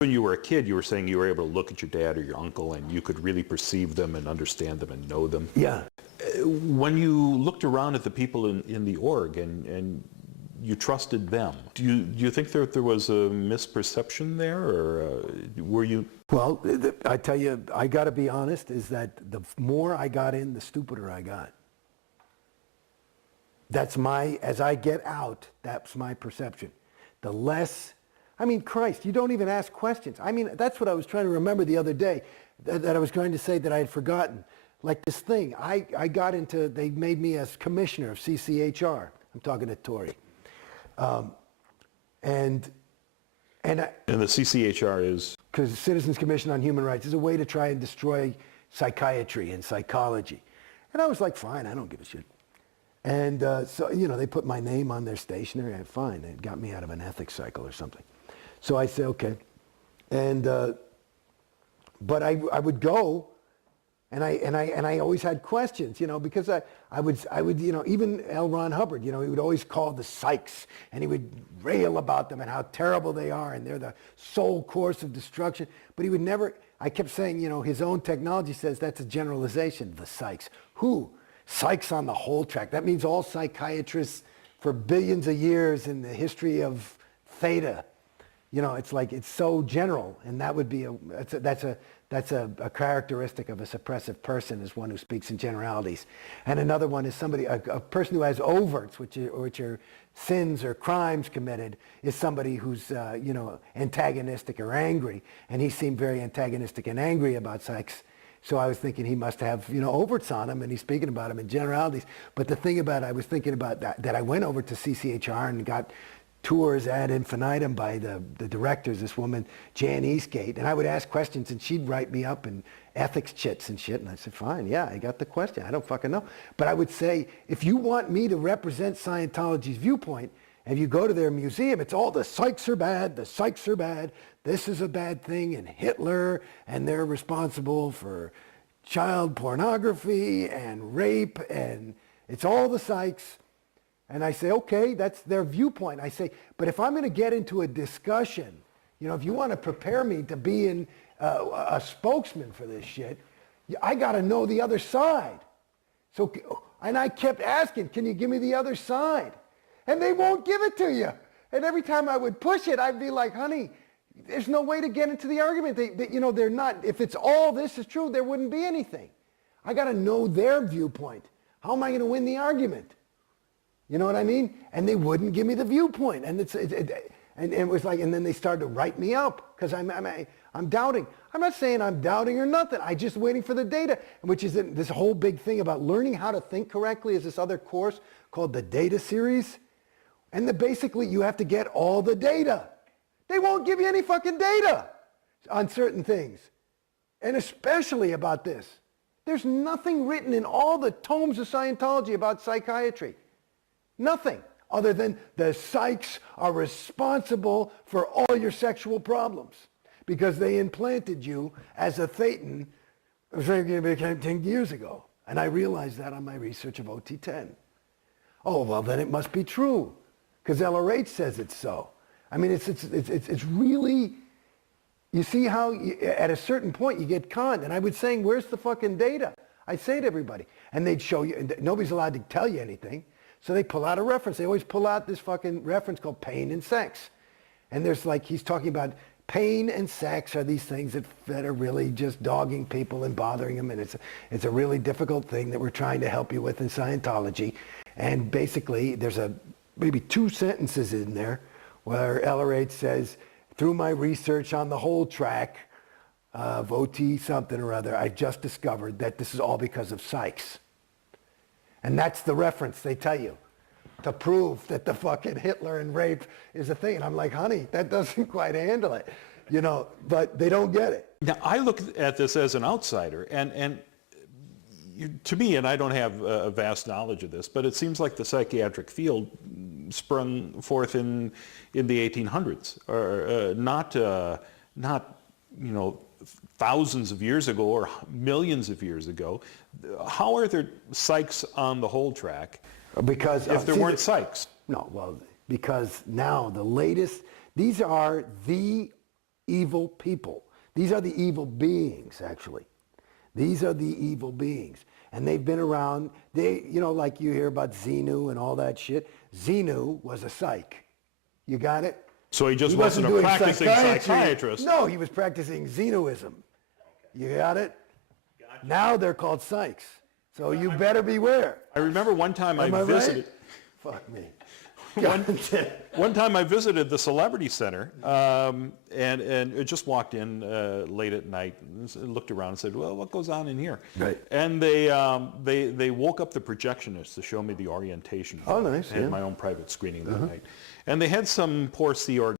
When you were a kid, you were saying you were able to look at your dad or your uncle and you could really perceive them and understand them and know them. Yeah. When you looked around at the people in the org and you trusted them, do you think there was a misperception there, or were you? Well, I tell you, I got to be honest, is that the more I got in, the stupider I got. That's as I get out, that's my perception. The less, I mean, Christ, you don't even ask questions. I mean, that's what I was trying to remember the other day, that I was trying to say that I had forgotten. Like this thing, I got into, they made me as commissioner of CCHR. I'm talking to Tory. And the CCHR is? Because Citizens Commission on Human Rights is a way to try and destroy psychiatry and psychology. And I was like, fine, I don't give a shit. And so, you know, they put my name on their stationery. Fine, it got me out of an ethics cycle or something. So I said, okay. And, but I would go, and I always had questions, you know, because I would, you know, even L. Ron Hubbard, you know, he would always call the psychs, and he would rail about them and how terrible they are, and they're the sole course of destruction. But he would never, I kept saying, you know, his own technology says that's a generalization, the psychs. Who? Psychs on the whole track. That means all psychiatrists for billions of years in the history of theta. You know, it's like, it's so general, and that would be that's a characteristic of a suppressive person, is one who speaks in generalities. And another one is somebody, a person who has overts, which are sins or crimes committed, is somebody who's, you know, antagonistic or angry. And he seemed very antagonistic and angry about psychs. So I was thinking he must have, you know, overts on him, and he's speaking about them in generalities. But the thing about, I was thinking about that I went over to CCHR and got tours ad infinitum by the directors, this woman, Jan Eastgate, and I would ask questions and she'd write me up in ethics chits and shit, and I said, fine, yeah, I got the question, I don't fucking know. But I would say, if you want me to represent Scientology's viewpoint, and you go to their museum, it's all the psychs are bad, the psychs are bad, this is a bad thing, and Hitler, and they're responsible for child pornography and rape, and it's all the psychs. And I say, okay, that's their viewpoint. I say, but if I'm going to get into a discussion, you know, if you want to prepare me to be a spokesman for this shit, I got to know the other side. So, and I kept asking, can you give me the other side? And they won't give it to you. And every time I would push it, I'd be like, honey, there's no way to get into the argument. You know, they're not, if it's all this is true, there wouldn't be anything. I got to know their viewpoint. How am I going to win the argument? You know what I mean? And they wouldn't give me the viewpoint. And it was like, and then they started to write me up because I'm doubting. I'm not saying I'm doubting or nothing. I'm just waiting for the data, which is this whole big thing about learning how to think correctly is this other course called the Data Series. And basically you have to get all the data. They won't give you any fucking data on certain things. And especially about this. There's nothing written in all the tomes of Scientology about psychiatry. Nothing other than the psychs are responsible for all your sexual problems because they implanted you as a thetan 10 years ago. And I realized that on my research of OT10. Oh, well, then it must be true because LRH says it's so. I mean, it's really, you see how at a certain point you get conned. And I was saying, where's the fucking data? I'd say to everybody. And they'd show you, and nobody's allowed to tell you anything. So they pull out a reference. They always pull out this fucking reference called pain and sex. And there's like, he's talking about pain and sex are these things that are really just dogging people and bothering them. And it's a really difficult thing that we're trying to help you with in Scientology. And basically, there's maybe 2 sentences in there where LRH says, through my research on the whole track of OT something or other, I just discovered that this is all because of psychs. And that's the reference they tell you to prove that the fucking Hitler and rape is a thing. And I'm like, honey, that doesn't quite handle it, you know, but they don't get it. Now, I look at this as an outsider, and to me, and I don't have a vast knowledge of this, but it seems like the psychiatric field sprung forth in the 1800s, or not, you know, thousands of years ago or millions of years ago. How are there psychs on the whole track because if there weren't psychs? No, well, because now the latest, these are the evil people. These are the evil beings, actually. These are the evil beings. And they've been around. They, you know, like you hear about XENU and all that shit. XENU was a psych. You got it? So he just wasn't a doing practicing psychiatrist. No, he was practicing Xenoism. You got it? Gotcha. Now they're called psychs. So you better beware. I remember one time I visited. Right? Fuck me. One time I visited the Celebrity Center and it just walked in late at night and looked around and said, well, what goes on in here? Right. And they woke up the projectionist to show me the orientation. Oh, nice. I had my own private screening that night. And they had some poor Sea Org